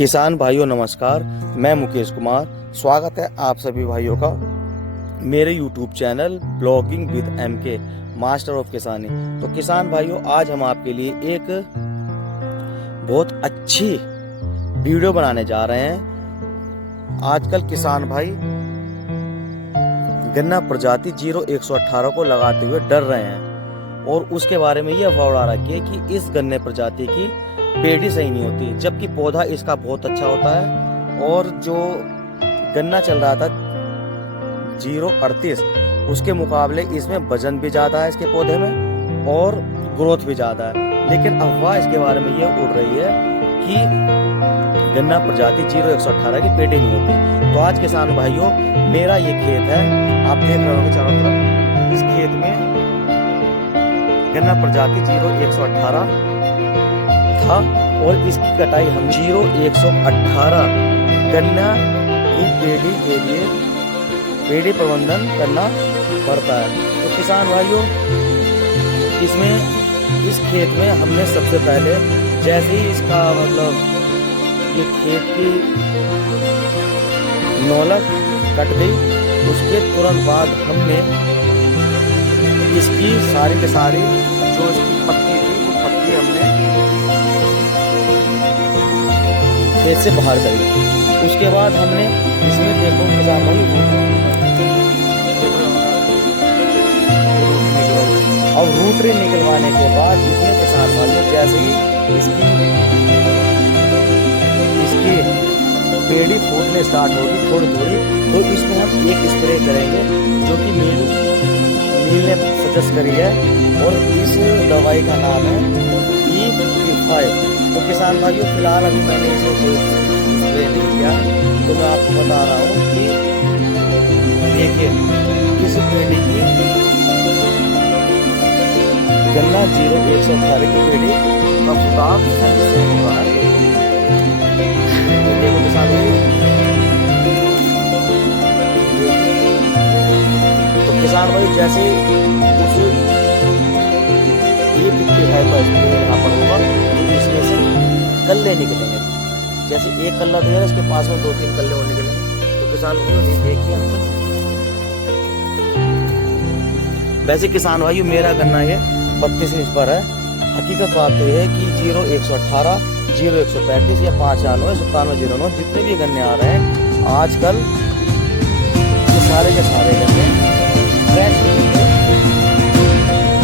किसान भाइयों नमस्कार। मैं मुकेश कुमार। स्वागत है आप सभी भाइयों का मेरे YouTube channel blogging with MK master of किसानी। तो किसान भाइयों, आज हम आपके लिए एक बहुत अच्छी वीडियो बनाने जा रहे हैं। आजकल किसान भाई गन्ना प्रजाति 0118 को लगाते हुए डर रहे हैं और उसके बारे में यह अफवाह उड़ा रखी है कि इस गन्ने प्रजाति की पेड़ ही सही नहीं होती, जबकि पौधा इसका बहुत अच्छा होता है। और जो गन्ना चल रहा था 038 उसके मुकाबले इसमें वजन भी ज्यादा है इसके पौधे में और ग्रोथ भी ज्यादा है। लेकिन अफवाह इसके बारे में ये उड़ रही है कि गन्ना प्रजाति 0118 की पेड़ ही नहीं होती। तो आज किसान भाइयों, मेरा ये खेत है, आप देख रहे होंगे चारों तरफ। इस खेत में गन्ना प्रजाति 0118 था और इसकी कटाई हम 0118 गन्ना की पेड़ी के लिए पेड़ी प्रबंधन करना पड़ता है। तो किसान भाइयों, इस खेत में हमने सबसे पहले जैसे ही इसका ये खेत की नौलक कट गई, उसके तुरंत बाद हमने इसकी सारी की सारी जो इसकी पत्ती थी वो पत्ती हमने खेत से बाहर करी। उसके बाद हमने इसमें देखो किसान भाई अब रूटरी निकलवाने के बाद इसमें किसान भाई जैसे ही इसकी पेड़ी फूटने स्टार्ट होगी थोड़ी थोड़ी, तो इसमें हम एक स्प्रे करेंगे जो कि मील ने सजेस्ट करी है और इस दवाई का नाम है E55। तो किसान भाइयों, फिलहाल अभी मैंने इसे कोई स्प्रे नहीं किया, तो मैं आपको बता रहा हूँ कि देखिए इस पेड़ी की गन्ना 0118 की पेड़ी का फुटाव सही से होगा। देखो किसान भाइयों, तो किसान भाई जैसे उस E55 का स्प्रे यहाँ पर होगा तो इसमें से कल्ले निकलेंगे। जैसे एक कल्ला दिया इसके पास में 2-3 कल्ले और निकलेंगे। तो किसान भाइयों देखिए, वैसे किसान भाइयों मेरा गन्ना ये 32 इंच पर है। हकीकत बात तो यह है कि 0118, 0135 या 599, 9709 जितने भी गन्ने आ रहे हैं आजकल ये सारे के सारे गन्ने फ्रेश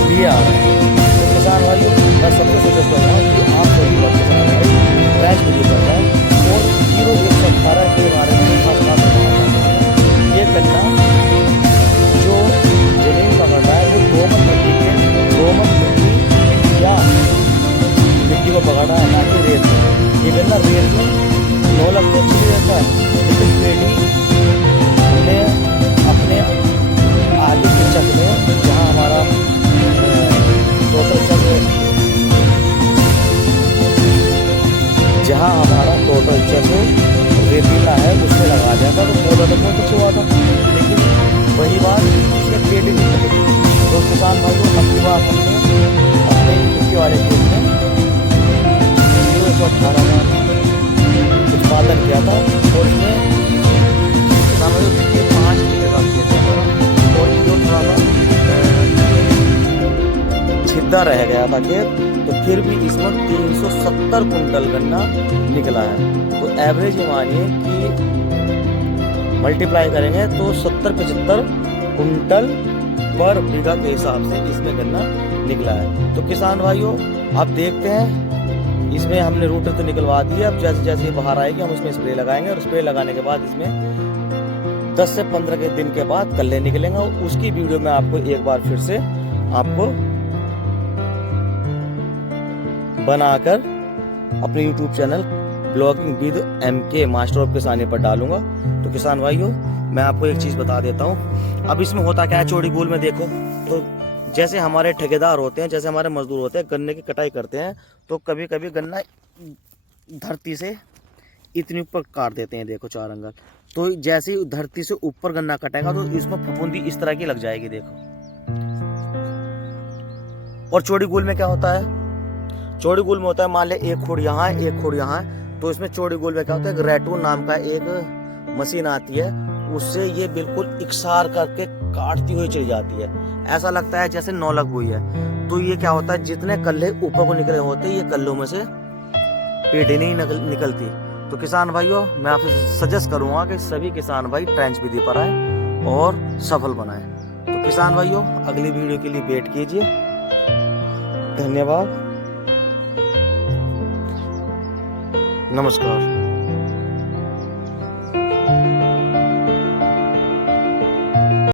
लिए आ रहे हैं। तो किसान भाइयों, मैं सबसे सजेस्ट कर रहा हूँ कि आप सभी लोग किसान भाई फ्रेश वीडियो कर रहे हैं और 0118 के बारे में खास बात बताना। ये गन्ना जो जमीन का गन्ना है वो दोमट मिट्टी या मिट्टी को पकड़ रहा है, ना कि रेत में। ये गन्ना रेत में नौलक तो अच्छी रहता है, लेकिन पेड़ी हमने अपने आगे के चक में जहाँ हमारा टोटल चक रेतीला है उसमें लगा दिया था, तो पौधा तो बहुत अच्छा हुआ था, लेकिन वही बात उसमें पेड़ी नहीं लगी। तो किसान भाइयों, अपनी बात हमने अपने मिट्टी वाले खेत में 0118 का उत्पादन किया था और इसमें किसान भाइयों देखिए 5 बीघे का खेत है और जो थोड़ा छिद्दा रह गया था खेत, तो फिर भी इसमें 370 कुंटल गन्ना निकला है। तो एवरेज ये मानिए कि मल्टीप्लाई करेंगे तो 70-75 कुंटल पर बीघा के हिसाब से इसमें गन्ना निकला है। तो किसान भाइयों, आप देखते हैं इसमें हमने रूटर तो निकलवा दी है। अब जैसे जैसे ये बाहर आएगी हम इसमें स्प्रे लगाएंगे और स्प्रे लगाने के बाद इसमें 10 से 15 के दिन के बाद कल्ले निकलेंगे और उसकी वीडियो में आपको एक बार फिर से आपको बनाकर अपने YouTube channel blogging with MK master of किसानी पर डालूंगा। तो किसान भाइयों, मैं आपको एक चीज बता देता हूँ। अब इसमें होता क्या है, चौड़ी गोल में देखो, तो जैसे हमारे ठेकेदार होते हैं, जैसे हमारे मजदूर होते हैं, गन्ने की कटाई करते हैं, तो कभी कभी गन्ना धरती से इतनी ऊपर काट देते हैं। देखो 4 अंगल, तो जैसे ही धरती से ऊपर गन्ना कटेगा तो इसमें फफूंदी इस तरह की लग जाएगी, देखो। और चौड़ी गोल में क्या होता है, चौड़ी गोल में होता है मान ले एक खोड़ यहाँ है एक खोड़ यहाँ है, तो इसमें चौड़ी गोल में क्या होता है, रेटून नाम का एक मशीन आती है, उससे ये बिल्कुल इकसार करके काटती हुई चली जाती है। ऐसा लगता है जैसे नौलख हुई है। तो ये क्या होता है, जितने कल्ले ऊपर को निकले होते ये कल्लों में से पेड़ी नहीं निकलती। तो किसान भाइयों, मैं आपसे सजेस्ट करूंगा कि सभी किसान भाई ट्रेंच विधि पर आए और सफल बनाएं। तो किसान भाइयों, अगली वीडियो के लिए वेट कीजिए। धन्यवाद, नमस्कार।